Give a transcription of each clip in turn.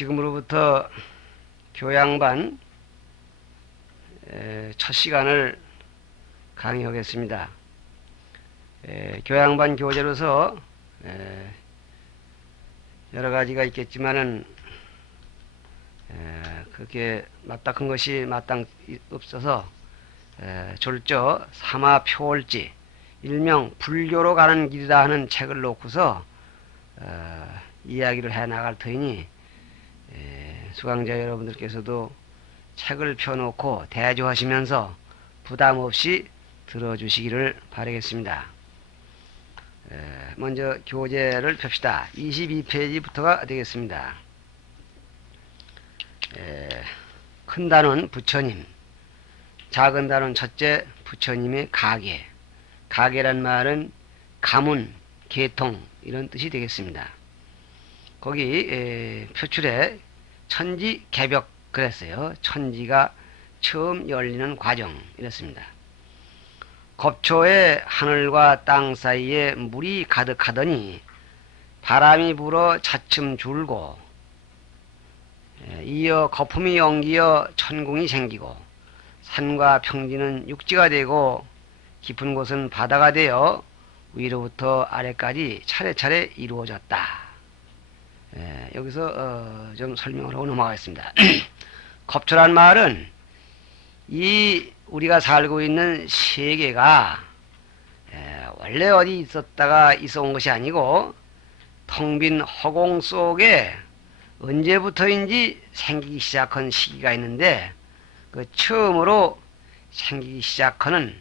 지금으로부터 교양반 첫 시간을 강의하겠습니다. 교양반 교재로서 여러 가지가 있겠지만은 그렇게 맞닥은 것이 마땅 없어서 졸저 삼화표월지 일명 불교로 가는 길이라 하는 책을 놓고서 이야기를 해 나갈 터이니 수강자 여러분들께서도 책을 펴놓고 대조하시면서 부담 없이 들어주시기를 바라겠습니다. 먼저 교재를 펴시다. 22페이지부터가 되겠습니다. 큰 단어는 부처님, 작은 단어는 첫째 부처님의 가계. 가계란 말은 가문, 계통 이런 뜻이 되겠습니다. 거기 표출에 천지 개벽 그랬어요. 천지가 처음 열리는 과정 이랬습니다. 겁초에 하늘과 땅 사이에 물이 가득하더니 바람이 불어 차츰 줄고 이어 거품이 엉기어 천궁이 생기고 산과 평지는 육지가 되고 깊은 곳은 바다가 되어 위로부터 아래까지 차례차례 이루어졌다. 여기서 좀 설명을 하고 넘어가겠습니다. 겁초란 말은 이 우리가 살고 있는 세계가 원래 어디 있었다가 있어 온 것이 아니고 텅 빈 허공 속에 언제부터인지 생기기 시작한 시기가 있는데 그 처음으로 생기기 시작하는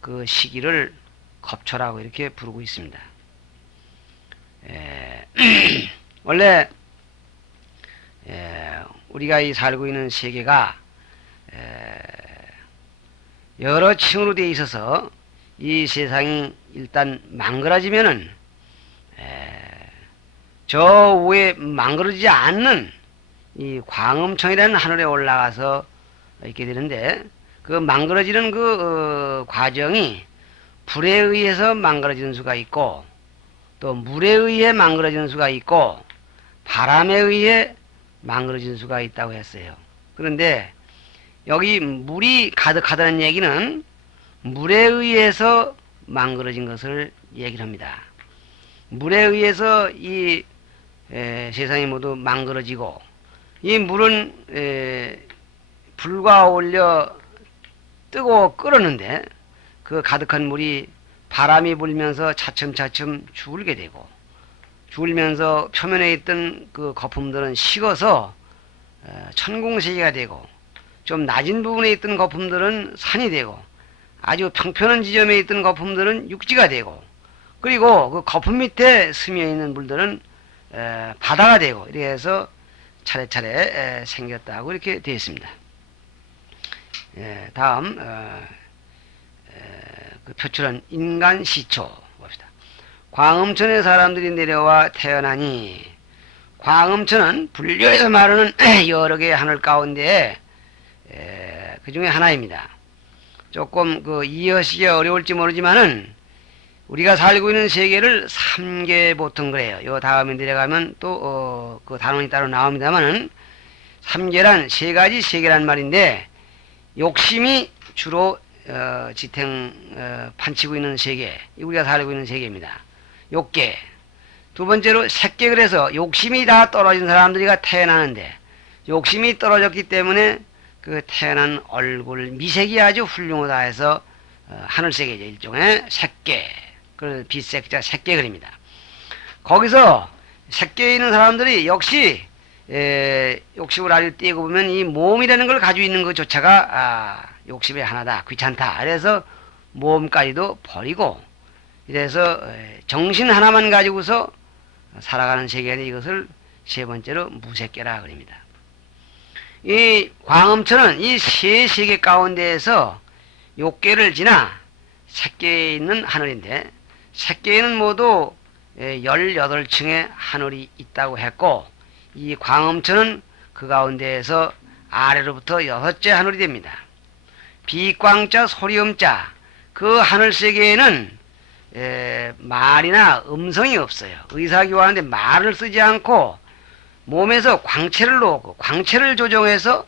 그 시기를 겁초라고 이렇게 부르고 있습니다. 원래 우리가 이 살고 있는 세계가 여러 층으로 되어 있어서 이 세상이 일단 망가지면은 저 위에 망가지지 않는 이 광음청이라는 하늘에 올라가서 있게 되는데 그 망가지는 그 과정이 불에 의해서 망가지는 수가 있고 또 물에 의해 망가지는 수가 있고 바람에 의해 망가지는 수가 있다고 했어요. 그런데 여기 물이 가득하다는 얘기는 물에 의해서 망가진 것을 얘기를 합니다. 물에 의해서 이 세상이 모두 망가지고 이 물은 불과 어울려 뜨고 끓었는데 그 가득한 물이 바람이 불면서 차츰차츰 죽게 되고 죽으면서 표면에 있던 그 거품들은 식어서 천공세계가 되고 좀 낮은 부분에 있던 거품들은 산이 되고 아주 평평한 지점에 있던 거품들은 육지가 되고 그리고 그 거품 밑에 스며 있는 물들은 바다가 되고 이렇게 해서 차례차례 생겼다고 이렇게 되어 있습니다. 다음 그 표출한 인간 시초 봅시다. 광음천의 사람들이 내려와 태어나니 광음천은 불교에서 말하는 여러 개의 하늘 가운데 그 중에 하나입니다. 조금 그 이해하시기 어려울지 모르지만은 우리가 살고 있는 세계를 3개 보통 그래요. 요 다음에 내려가면 또 그 단원이 따로 나옵니다만은 3계란 세 가지 세계란 말인데 욕심이 주로 판치고 있는 세계, 우리가 살고 있는 세계입니다. 욕계. 두 번째로 색계. 그래서 욕심이 다 떨어진 사람들이가 태어나는데 욕심이 떨어졌기 때문에 그 태어난 얼굴 미색이 아주 훌륭하다 해서 하늘색이죠. 일종의 색계. 그 빛색자 색계 그립니다. 거기서 색계에 있는 사람들이 역시 욕심을 아주 띄고 보면 이 몸이라는 걸 가지고 있는 것조차가 욕심의 하나다. 귀찮다. 그래서 몸까지도 버리고 이래서 정신 하나만 가지고서 살아가는 세계인데 이것을 세 번째로 무색계라 그럽니다. 이 광음천은 이 세 세계 가운데에서 욕계를 지나 색계에 있는 하늘인데 색계에는 모두 18층의 하늘이 있다고 했고 이 광음천은 그 가운데에서 아래로부터 6째 하늘이 됩니다. 비광자 소리음자 그 하늘 세계에는 말이나 음성이 없어요. 의사교환하는데 말을 쓰지 않고 몸에서 광채를 놓고 광채를 조정해서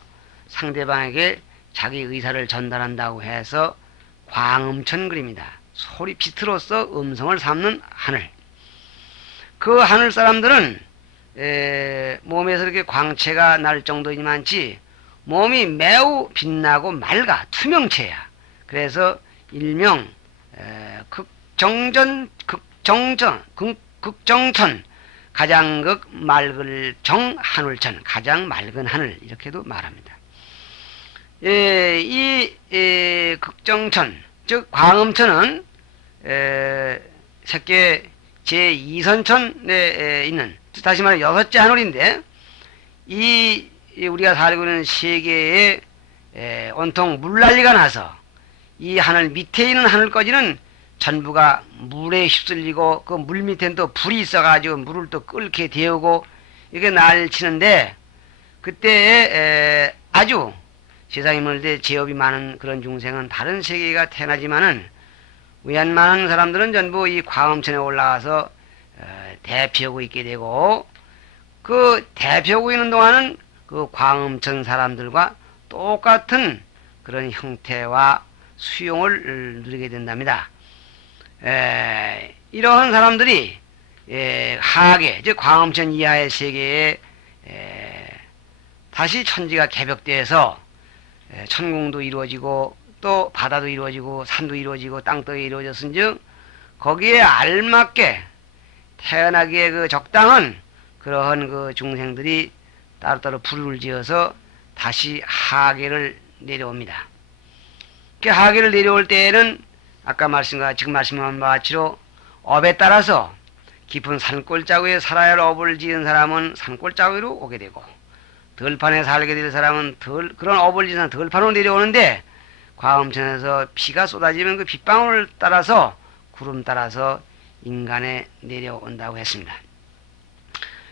상대방에게 자기 의사를 전달한다고 해서 광음천 그림이다. 소리 빛으로서 음성을 삼는 하늘. 그 하늘 사람들은 몸에서 이렇게 광채가 날 정도이만치 몸이 매우 빛나고 맑아 투명체야. 그래서 일명 극정천 가장 맑을 정 하늘천 가장 맑은 하늘 이렇게도 말합니다. 이 극정천 즉 광음천은 세계 제2선천에 있는 다시 말해 여섯째 하늘인데 이 우리가 살고 있는 세계에 온통 물난리가 나서 이 하늘 밑에 있는 하늘까지는 전부가 물에 휩쓸리고 그 물 밑에는 또 불이 있어가지고 물을 또 끓게 데우고 이렇게 난리를 치는데 그때 아주 세상에 물때 제업이 많은 그런 중생은 다른 세계가 태어나지만은 위안 많은 사람들은 전부 이 광음천에 올라가서 대표하고 있게 되고 그 대표하고 있는 동안은 그 광음천 사람들과 똑같은 그런 형태와 수용을 누리게 된답니다. 이러한 사람들이 하계 즉 광음천 이하의 세계에 다시 천지가 개벽되어서 천궁도 이루어지고 또 바다도 이루어지고 산도 이루어지고 땅도 이루어졌은즉 거기에 알맞게 태어나기에 그 적당한 그러한 그 중생들이 따로따로 부를 지어서 다시 하계를 내려옵니다. 그 하계를 내려올 때에는 아까 지금 말씀한 바와 같이로 업에 따라서 깊은 산골짜기에 살아야 할 업을 지은 사람은 산골짜기로 오게 되고 들판에 살게 될 사람은 그런 업을 지은 들판으로 내려오는데 광음천에서 비가 쏟아지면 그 빗방울을 따라서 구름 따라서 인간에 내려온다고 했습니다.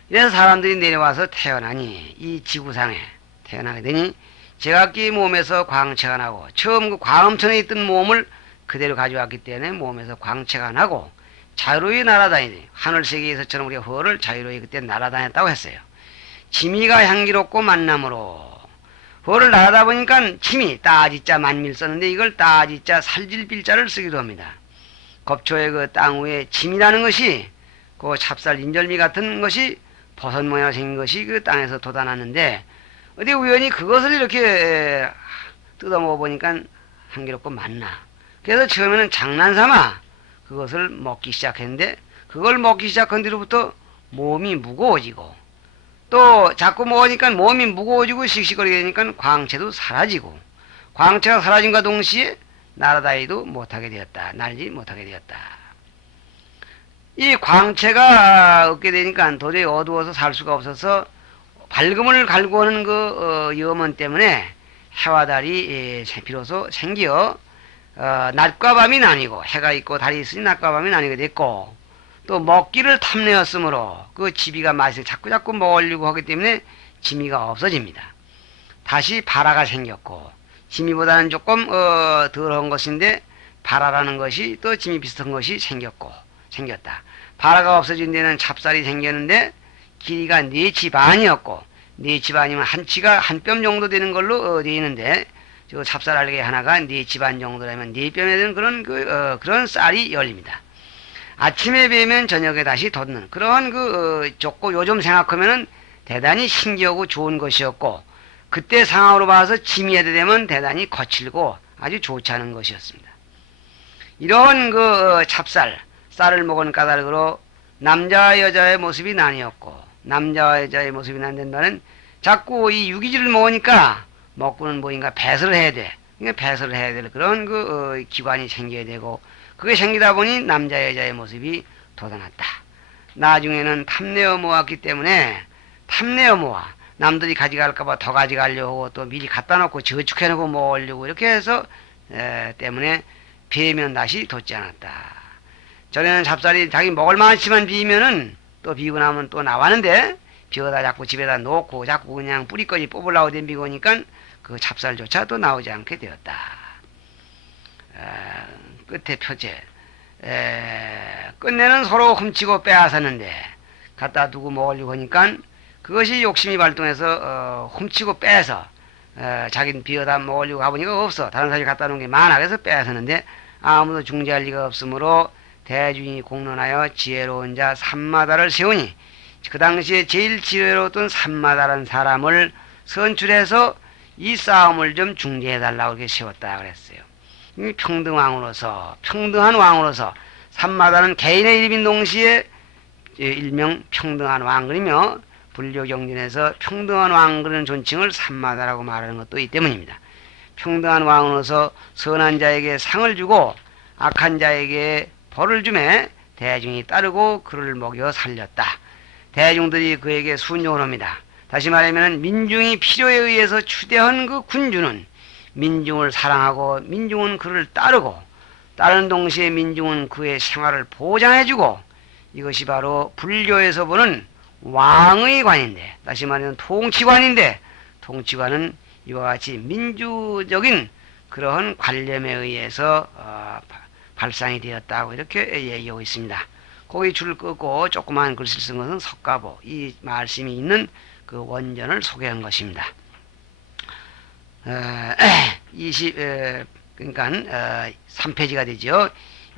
이래서 사람들이 내려와서 태어나니 이 지구상에 태어나게 되니 제각기 몸에서 광채가 나고 처음 그 광음천에 있던 몸을 그대로 가져왔기 때문에 몸에서 광채가 나고 자유로이 날아다니니 하늘세계에서처럼 우리가 허를 자유로이 그때 날아다녔다고 했어요. 지미가 향기롭고 만남으로 허를 날아다 보니까 지미 따지자 만밀 썼는데 이걸 따지자 살질빌자를 쓰기도 합니다. 겁초의 그 땅 위에 짐이라는 것이 그 찹쌀 인절미 같은 것이 버섯 모양 생긴 것이 그 땅에서 돋아났는데 어디 우연히 그것을 이렇게 뜯어먹어 보니까 향기롭고 맛나. 그래서 처음에는 장난삼아 그것을 먹기 시작했는데 그걸 먹기 시작한 뒤로부터 몸이 무거워지고 또 자꾸 먹으니까 몸이 무거워지고 씩씩거리게 되니까 광채도 사라지고 광채가 사라짐과 동시에 날아다니도 못하게 되었다. 날지 못하게 되었다. 이 광채가 없게 되니까 도저히 어두워서 살 수가 없어서 밝음을 갈구하는 그 염원 때문에 해와 달이 비로소 생겨 낮과 밤이 나뉘고 해가 있고 달이 있으니 낮과 밤이 나뉘게 됐고 또 먹기를 탐내었으므로 그 지비가 맛을 자꾸자꾸 먹으려고 하기 때문에 지미가 없어집니다. 다시 바라가 생겼고 지미보다는 조금 덜한 것인데 바라라는 것이 또 지미 비슷한 것이 생겼다. 바라가 없어진 데는 찹쌀이 생겼는데 길이가 4치 반이었고 4치 반이면 한 치가 한 뼘 정도 되는 걸로 되어 있는데 저 찹쌀 알개 하나가 4치 반 정도라면 4뼘에 되는 그런 쌀이 열립니다. 아침에 배면 저녁에 다시 돋는 그러한 좋고 요즘 생각하면은 대단히 신기하고 좋은 것이었고 그때 상황으로 봐서 지미에 되면 대단히 거칠고 아주 좋지 않은 것이었습니다. 이런 쌀을 먹은 까닭으로 남자와 여자의 모습이 나뉘었고 남자와 여자의 모습이 나뉜다는 자꾸 이 유기질을 먹으니까 먹고는 뭐인가 배설을 해야 돼. 그러니까 배설을 해야 될 그런 기관이 생겨야 되고 그게 생기다 보니 남자 여자의 모습이 돋아났다. 나중에는 탐내어 모았기 때문에 탐내어 모아 남들이 가져갈까봐 더 가져가려고 하고 또 미리 갖다 놓고 저축해놓고 먹으려고 이렇게 해서 때문에 비면 다시 돋지 않았다. 전에는 찹쌀이 자기 먹을 만치만 비면은 또 비고 나면 또 나왔는데 비워다 자꾸 집에다 놓고 자꾸 그냥 뿌리까지 뽑으려고 덤비고 오니까 그 찹쌀조차 또 나오지 않게 되었다. 끝에 표제 끝내는 서로 훔치고 빼앗았는데 갖다 두고 먹으려고 하니까 그것이 욕심이 발동해서 훔치고 빼서 자기는 비어다 먹으려고 가보니까 없어. 다른 사람이 갖다 놓은 게 많아. 그래서 빼앗았는데 아무도 중재할 리가 없으므로 대중이 공론하여 지혜로운 자 삼마다를 세우니 그 당시에 제일 지혜로웠던 삼마다라는 사람을 선출해서 이 싸움을 좀 중재해달라고 이렇게 세웠다 그랬어요. 평등왕으로서 평등한 왕으로서 삼마다는 개인의 이름인 동시에 일명 평등한 왕근이며 불교경전에서 평등한 왕근은 존칭을 삼마다라고 말하는 것도 이 때문입니다. 평등한 왕으로서 선한 자에게 상을 주고 악한 자에게 벌을 주매 대중이 따르고 그를 먹여 살렸다. 대중들이 그에게 순종을 합니다. 다시 말하면 민중이 필요에 의해서 추대한 그 군주는 민중을 사랑하고 민중은 그를 따르고 따르는 동시에 민중은 그의 생활을 보장해주고 이것이 바로 불교에서 보는 왕의 관인데 다시 말하면 통치관인데 통치관은 이와 같이 민주적인 그러한 관념에 의해서 발상이 되었다고 이렇게 얘기하고 있습니다. 거기 줄을 끄고 조그만 글씨를 쓴 것은 석가보 이 말씀이 있는 그 원전을 소개한 것입니다. 그러니까 3페이지가 되죠.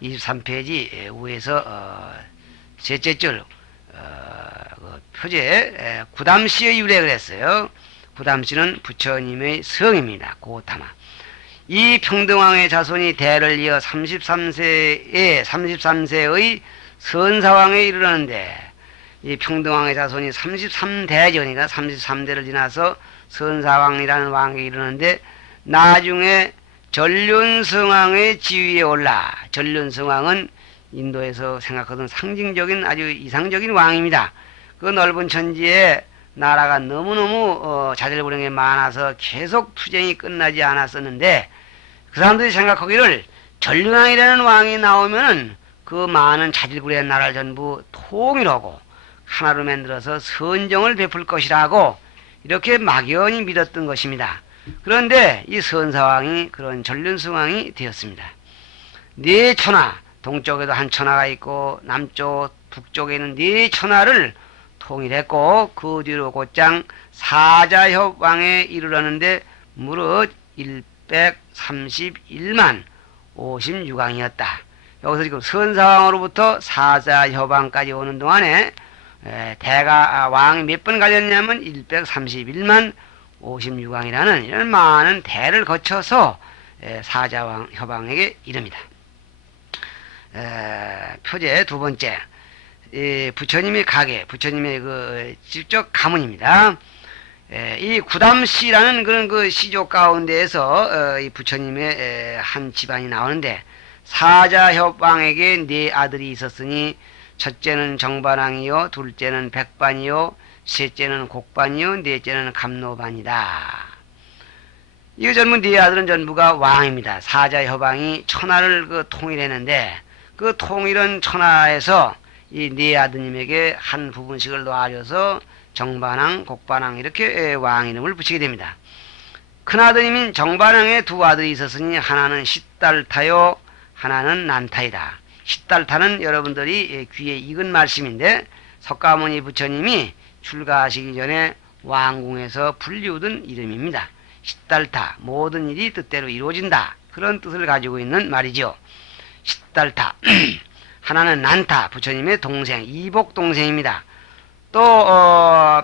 23페이지 위에서 셋째 줄 그 표제 구담시의 유래를 했어요. 구담시는 부처님의 성입니다. 고타마. 이 평등왕의 자손이 대를 이어 33세의 선사왕에 이르렀는데 이 평등왕의 자손이 33대전이다. 33대를 지나서 선사왕이라는 왕에 이르는데 나중에 전륜성왕의 지위에 올라 전륜성왕은 인도에서 생각하던 상징적인 아주 이상적인 왕입니다. 그 넓은 천지에 나라가 너무너무 자질구레한 게 많아서 계속 투쟁이 끝나지 않았었는데 그 사람들이 생각하기를 전륜왕이라는 왕이 나오면은 그 많은 자질구레한 나라를 전부 통일하고 하나로 만들어서 선정을 베풀 것이라고 이렇게 막연히 믿었던 것입니다. 그런데 이 선사왕이 그런 전륜성왕이 되었습니다. 네 천하, 동쪽에도 한 천하가 있고 남쪽, 북쪽에는 네 천하를 통일했고 그 뒤로 곧장 사자협왕에 이르렀는데 무릇 131만 56왕이었다. 여기서 지금 선사왕으로부터 사자협왕까지 오는 동안에 대가 왕이 몇 번 가졌냐면 131만 56왕이라는 이런 많은 대를 거쳐서 사자왕 협왕에게 이릅니다. 표제 두 번째 부처님의 가계, 부처님의 그 직접 가문입니다. 이 구담시라는 그런 그 시족 가운데에서 이 부처님의 한 집안이 나오는데 사자협왕에게 네 아들이 있었으니 첫째는 정반왕이요, 둘째는 백반이요, 셋째는 곡반이요, 넷째는 감노반이다. 이 전부 네 아들은 전부가 왕입니다. 사자협왕이 천하를 그 통일했는데 그 통일한 천하에서 이 네 아드님에게 한 부분씩을 놔줘서 정반왕, 곡반왕 이렇게 왕 이름을 붙이게 됩니다. 큰아드님인 정반왕에 두 아들이 있었으니 하나는 시달타요, 하나는 난타이다. 시달타는 여러분들이 귀에 익은 말씀인데 석가모니 부처님이 출가하시기 전에 왕궁에서 불리우던 이름입니다. 시달타, 모든 일이 뜻대로 이루어진다. 그런 뜻을 가지고 있는 말이죠. 시달타. 하나는 난타, 부처님의 동생, 이복 동생입니다. 또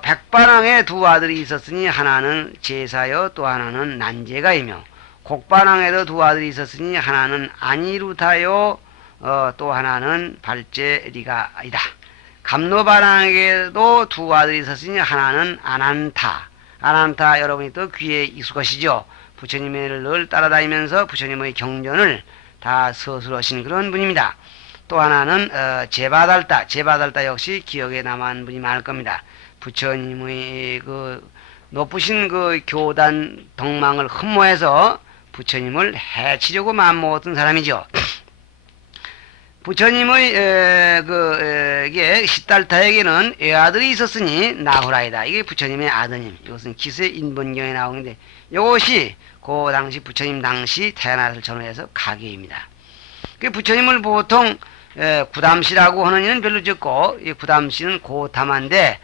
백반왕에 두 아들이 있었으니 하나는 제사요, 또 하나는 난제가이며 곡반왕에도 두 아들이 있었으니 하나는 아니루타요, 또 하나는 발제리가이다. 감노반왕에게도 두 아들이 있었으니 하나는 아난타. 아난타 여러분이 또 귀에 익숙하시죠. 부처님을 늘 따라다니면서 부처님의 경전을 다 서술하신 그런 분입니다. 또 하나는 제바달타. 제바달타 역시 기억에 남은 분이 많을 겁니다. 부처님의 그 높으신 그 교단 덕망을 흠모해서 부처님을 해치려고 마음먹었던 사람이죠. 부처님의 이게 시달타에게는 애아들이 있었으니 나후라이다. 이게 부처님의 아드님. 이것은 기세 인본경에 나오는데 이것이 그 당시 부처님 당시 태어났을 전후에서 가계입니다. 그 부처님을 보통 구담시라고 하는 이는 별로 적고 이 구담시는 고타마인데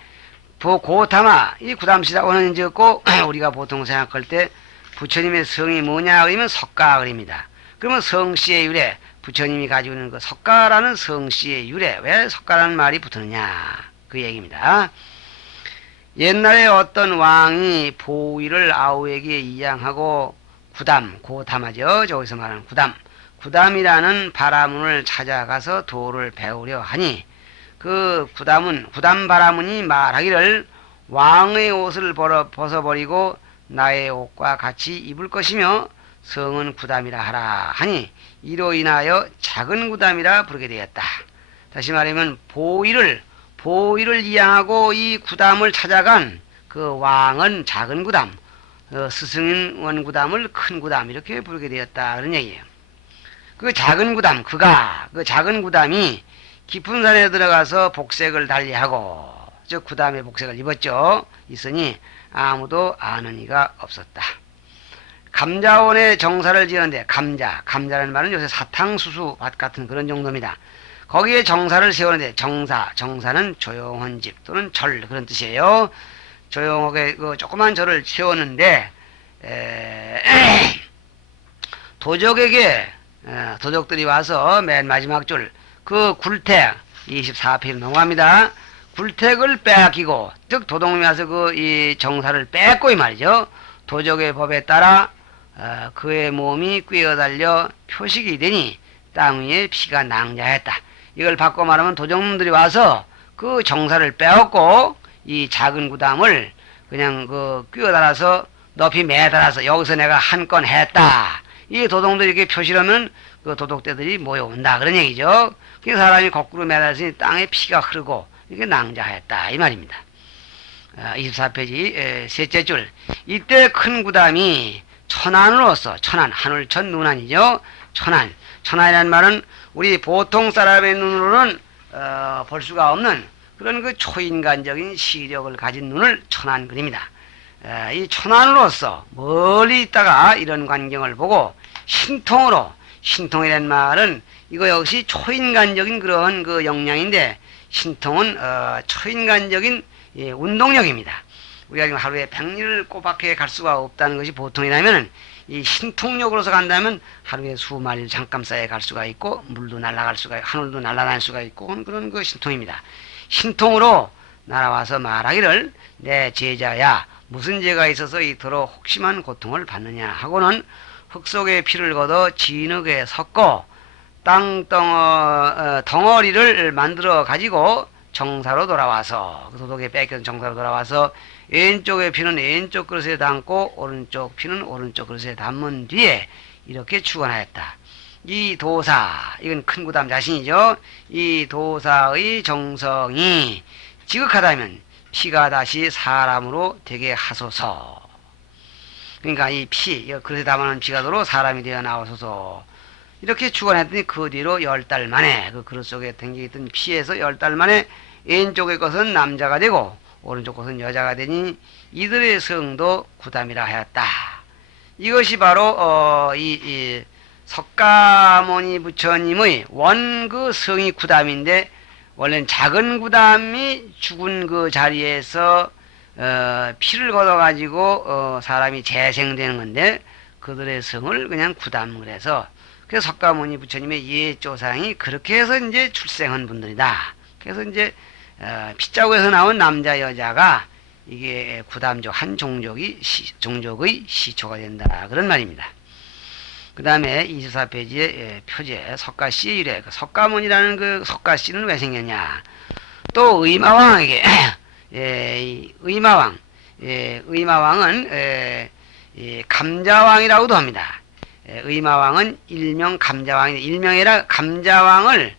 고타마 이 구담시라고는 이제 꼭 우리가 보통 생각할 때 부처님의 성이 뭐냐 그러면 석가 그럽니다. 그러면 성씨의 유래 부처님이 가지고 있는 그 석가라는 성씨의 유래 왜 석가라는 말이 붙었느냐 그 얘기입니다. 옛날에 어떤 왕이 보위를 아우에게 이양하고 고담하죠. 저기서 말하는 구담이라는 바라문을 찾아가서 도를 배우려 하니 그 구담 바라문이 말하기를 왕의 옷을 벗어버리고 나의 옷과 같이 입을 것이며 성은 구담이라 하라 하니 이로 인하여 작은 구담이라 부르게 되었다. 다시 말하면 보위를 이양하고 이 구담을 찾아간 그 왕은 작은 구담, 스승인 원구담을 큰 구담 이렇게 부르게 되었다 그런 얘기예요. 그 작은 구담이 깊은 산에 들어가서 복색을 달리하고 저 구담의 복색을 있으니 아무도 아는 이가 없었다. 감자원에 정사를 지었는데 감자라는 말은 요새 사탕수수밭 같은 그런 정도입니다. 거기에 정사를 세우는데 정사는 조용한 집 또는 절 그런 뜻이에요. 조용하게 그 조그만 절을 세웠는데 도적들이 와서 맨 마지막 줄 그 굴택 24페이지 넘어갑니다. 굴택을 빼앗기고 즉 도둑놈이 와서 그 이 정사를 뺏고 이 말이죠. 도적의 법에 따라 그의 몸이 꿰어달려 표식이 되니 땅 위에 피가 낭자했다. 이걸 바꿔 말하면 도적놈들이 와서 그 정사를 빼앗고 이 작은 구담을 그냥 그 꿰어달아서 높이 매달아서 여기서 내가 한 건 했다. 이 도둑들이 이렇게 표시하면 그 도둑떼들이 모여온다 그런 얘기죠. 그 사람이 거꾸로 매달았으니 땅에 피가 흐르고 이게 낭자했다 이 말입니다. 24페이지 셋째 줄 이때 큰 구담이 천안으로서 하늘천 눈안이죠. 천안이라는 말은 우리 보통 사람의 눈으로는 볼 수가 없는 그런 그 초인간적인 시력을 가진 눈을 천안 그립니다. 이 천안으로서 멀리 있다가 이런 광경을 보고 신통이라는 말은 이거 역시 초인간적인 그런 그 역량인데 신통은 초인간적인 운동력입니다. 우리가 지금 하루에 100리를 꼬박하게 갈 수가 없다는 것이 보통이라면 이 신통력으로서 간다면 하루에 수마리를 잠깐 사이에 갈 수가 있고 물도 날아갈 수가 있고 하늘도 날아다닐 수가 있고 그런 그 신통입니다. 신통으로 날아와서 말하기를 내 제자야 무슨 죄가 있어서 이토록 혹심한 고통을 받느냐 하고는 흙 속에 피를 걷어 진흙에 섞고 땅 덩어리를 만들어 가지고 정사로 돌아와서 그 도둑에 뺏겨온 정사로 돌아와서 왼쪽의 피는 왼쪽 그릇에 담고 오른쪽 피는 오른쪽 그릇에 담은 뒤에 이렇게 축원하였다. 이 도사 이건 큰 구담 자신이죠. 이 도사의 정성이 지극하다면 피가 다시 사람으로 되게 하소서. 그러니까 이 그릇에 담아놓은 피가 도로 사람이 되어 나오소서. 이렇게 축원했더니 그 뒤로 10달 만에 그 그릇 속에 담겨있던 피에서 10달 만에 왼쪽의 것은 남자가 되고 오른쪽 것은 여자가 되니 이들의 성도 구담이라 하였다. 이것이 바로 이 석가모니 부처님의 원그 성이 구담인데 원래는 작은 구담이 죽은 그 자리에서 피를 걷어가지고 사람이 재생되는 건데 그들의 성을 그냥 구담 그래서 그래서 석가모니 부처님의 예조상이 그렇게 해서 이제 출생한 분들이다. 그래서 이제 피자국에서 나온 남자 여자가 이게 구담족 한 종족의 시초가 된다 그런 말입니다. 그 다음에 24페이지에 표제 석가씨의 유래. 그 석가모니라는 그 석가씨는 왜 생겼냐? 또 의마왕에게 의마왕은 감자왕이라고도 합니다. 의마왕은 일명 감자왕이 일명이라 감자왕을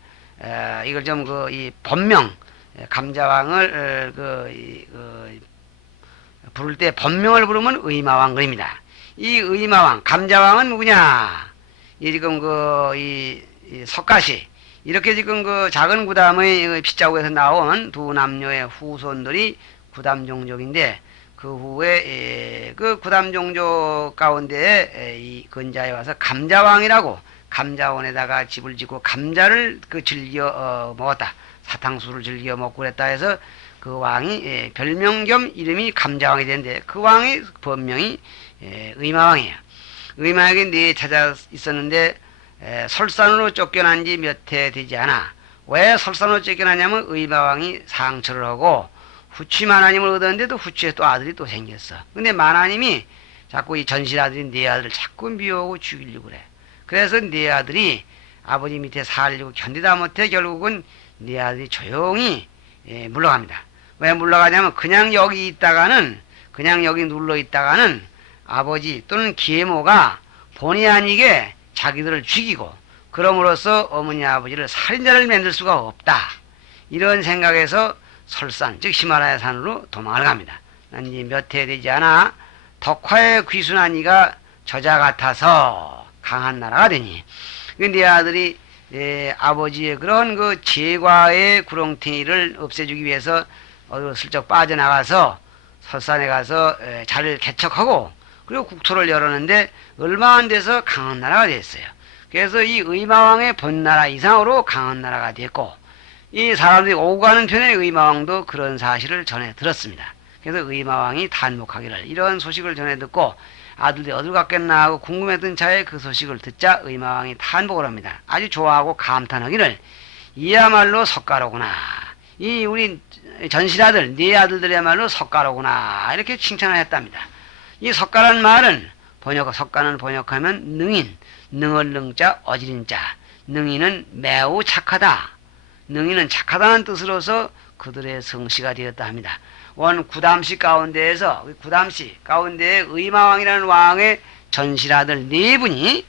이걸 좀 이 본명 감자왕을 부를 때 본명을 부르면 의마왕 그립니다. 이 의마왕 감자왕은 누구냐? 이 지금 이 석가시 이렇게 지금 그 작은 구담의 피자국에서 나온 두 남녀의 후손들이 구담 종족인데 그 후에 그 구담 종족 가운데 이 근자에 와서 감자왕이라고 감자원에다가 집을 짓고 감자를 즐겨 먹었다. 사탕수를 즐겨 먹고 그랬다 해서 그 왕이 별명 겸 이름이 감자왕이 되는데 그 왕의 본명이 의마왕이에요. 의마에게 네 찾아 있었는데 설산으로 쫓겨난 지 몇 해 되지 않아. 왜 설산으로 쫓겨나냐면 의마왕이 상처를 하고 후치 마나님을 얻었는데도 후치에 또 아들이 또 생겼어. 근데 마나님이 자꾸 이 전신아들인 네 아들을 자꾸 미워하고 죽이려고 그래. 그래서 네 아들이 아버지 밑에 살려고 견디다 못해 결국은 네 아들이 조용히 물러갑니다. 왜 물러가냐면 그냥 여기 있다가는 그냥 여기 눌러 있다가는 아버지 또는 계모가 본의 아니게 자기들을 죽이고 그럼으로써 어머니 아버지를 살인자를 만들 수가 없다. 이런 생각에서 설산 즉 히말라야 산으로 도망을 갑니다. 난 이제 몇 해 되지 않아 덕화에 귀순한 이가 저자 같아서 강한 나라가 되니 네 아들이 아버지의 그런 그 제과의 구렁텅이를 없애주기 위해서 어디로 슬쩍 빠져나가서 설산에 가서 자리를 개척하고 그리고 국토를 열었는데 얼마 안 돼서 강한 나라가 됐어요. 그래서 이 의마왕의 본나라 이상으로 강한 나라가 됐고 이 사람들이 오고 가는 편에 의마왕도 그런 사실을 전해 들었습니다. 그래서 의마왕이 단목하기를 이런 소식을 전해 듣고 아들들이 어딜 갔겠나 하고 궁금했던 차에 그 소식을 듣자 의마왕이 탄복을 합니다. 아주 좋아하고 감탄하기를 이야말로 석가로구나. 이 우리 전신아들 네 아들들이야말로 석가로구나 이렇게 칭찬을 했답니다. 이 석가라는 말은 석가는 번역하면 능인, 능을 능자 어지린자, 능인은 매우 착하다. 능인은 착하다는 뜻으로서 그들의 성씨가 되었다 합니다. 원 구담씨 가운데에서 구담씨 가운데에 의마왕이라는 왕의 전신아들 네 분이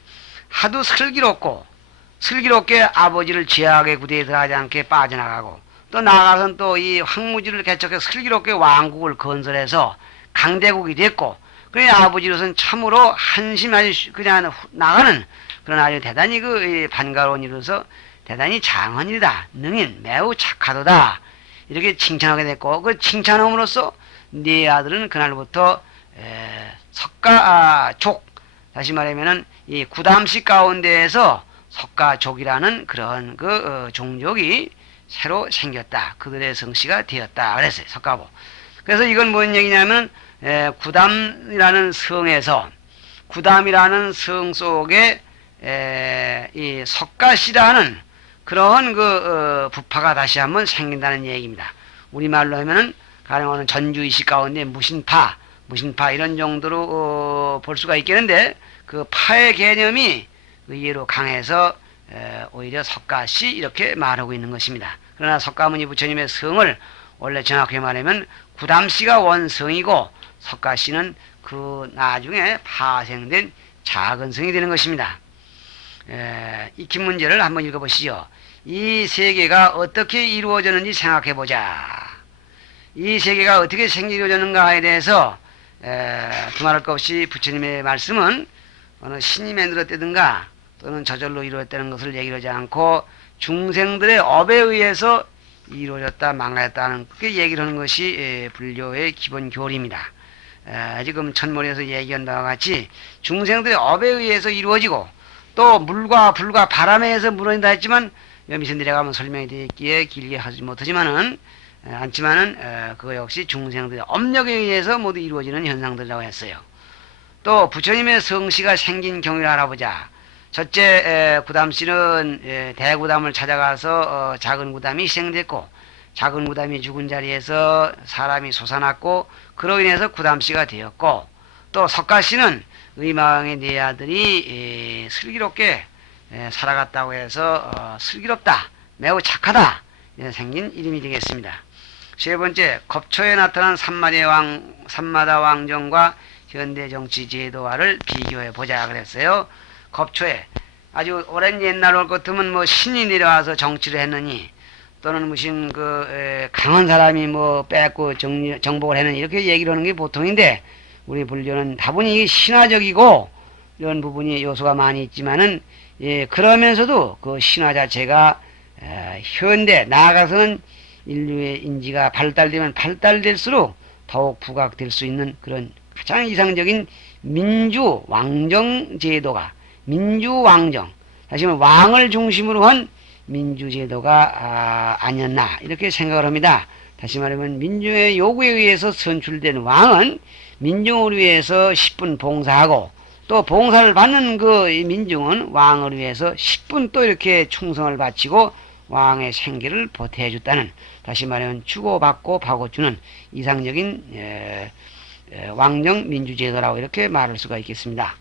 하도 슬기롭게 아버지를 죄악의 구대에 들어가지 않게 빠져나가고 또 나아가서는 또 이 황무지를 개척해 슬기롭게 왕국을 건설해서 강대국이 됐고 그래 아버지로서는 참으로 한심하게 그냥 나가는 그런 아주 대단히 그 반가운 일로서 대단히 장한 일이다. 능인 매우 착하도다. 이렇게 칭찬하게 됐고 그 칭찬함으로써 네 아들은 그날부터 석가족 다시 말하면은 이 구담씨 가운데에서 석가족이라는 그런 그 종족이 새로 생겼다. 그들의 성씨가 되었다. 그랬어요. 석가보. 그래서 이건 뭔 얘기냐면 구담이라는 성에서 구담이라는 성 속에 이 석가씨라는 그런 그 부파가 다시 한번 생긴다는 얘기입니다. 우리말로 하면은 가령 전주의식 가운데 무신파 이런 정도로 볼 수가 있겠는데 그 파의 개념이 의외로 강해서 오히려 석가씨 이렇게 말하고 있는 것입니다. 그러나 석가모니 부처님의 성을 원래 정확히 말하면 구담씨가 원성이고 석가씨는 그 나중에 파생된 작은 성이 되는 것입니다. 익힌 문제를 한번 읽어보시죠. 이 세계가 어떻게 이루어졌는지 생각해보자. 이 세계가 어떻게 생기려졌는가에 대해서 두말할 것 없이 부처님의 말씀은 어느 신이 만들었다든가 또는 저절로 이루어졌다는 것을 얘기하지 않고 중생들의 업에 의해서 이루어졌다 망가졌다는 그렇게 얘기를 하는 것이 불교의 기본 교리입니다. 지금 천mor에서 얘기한 바와 같이 중생들의 업에 의해서 이루어지고 또 물과 불과 바람에 의해서 무너진다 했지만 여기서 내려가면 설명이 되기에 길게 하지 못하지만은 그거 역시 중생들의 업력에 의해서 모두 이루어지는 현상들이라고 했어요. 또 부처님의 성씨가 생긴 경위를 알아보자. 첫째 구담씨는 대구담을 찾아가서 작은 구담이 희생됐고 작은 구담이 죽은 자리에서 사람이 솟아났고 그로 인해서 구담씨가 되었고 또 석가씨는 의마왕의 네 아들이 슬기롭게 살아갔다고 해서 슬기롭다 매우 착하다 생긴 이름이 되겠습니다. 세 번째 겁초에 나타난 삼마다 왕정과 현대 정치 제도화를 비교해 보자 그랬어요. 겁초에 아주 오랜 옛날 올 같으면 뭐 신이 내려와서 정치를 했느니 또는 무슨 그 강한 사람이 뭐 뺏고 정복을 했느니 이렇게 얘기를 하는 게 보통인데 우리 불교는 다분히 신화적이고 이런 부분이 요소가 많이 있지만은 그러면서도 그 신화 자체가 현대 나아가서는 인류의 인지가 발달되면 발달될수록 더욱 부각될 수 있는 그런 가장 이상적인 민주 왕정 제도가 민주왕정, 다시 말하면 왕을 중심으로 한 민주제도가 아니었나 이렇게 생각을 합니다. 다시 말하면 민중의 요구에 의해서 선출된 왕은 민중을 위해서 10분 봉사하고 또 봉사를 받는 그 민중은 왕을 위해서 10분 또 이렇게 충성을 바치고 왕의 생계를 보태해 줬다는, 다시 말하면 주고받고 바꿔주는 이상적인 왕정 민주제도라고 이렇게 말할 수가 있겠습니다.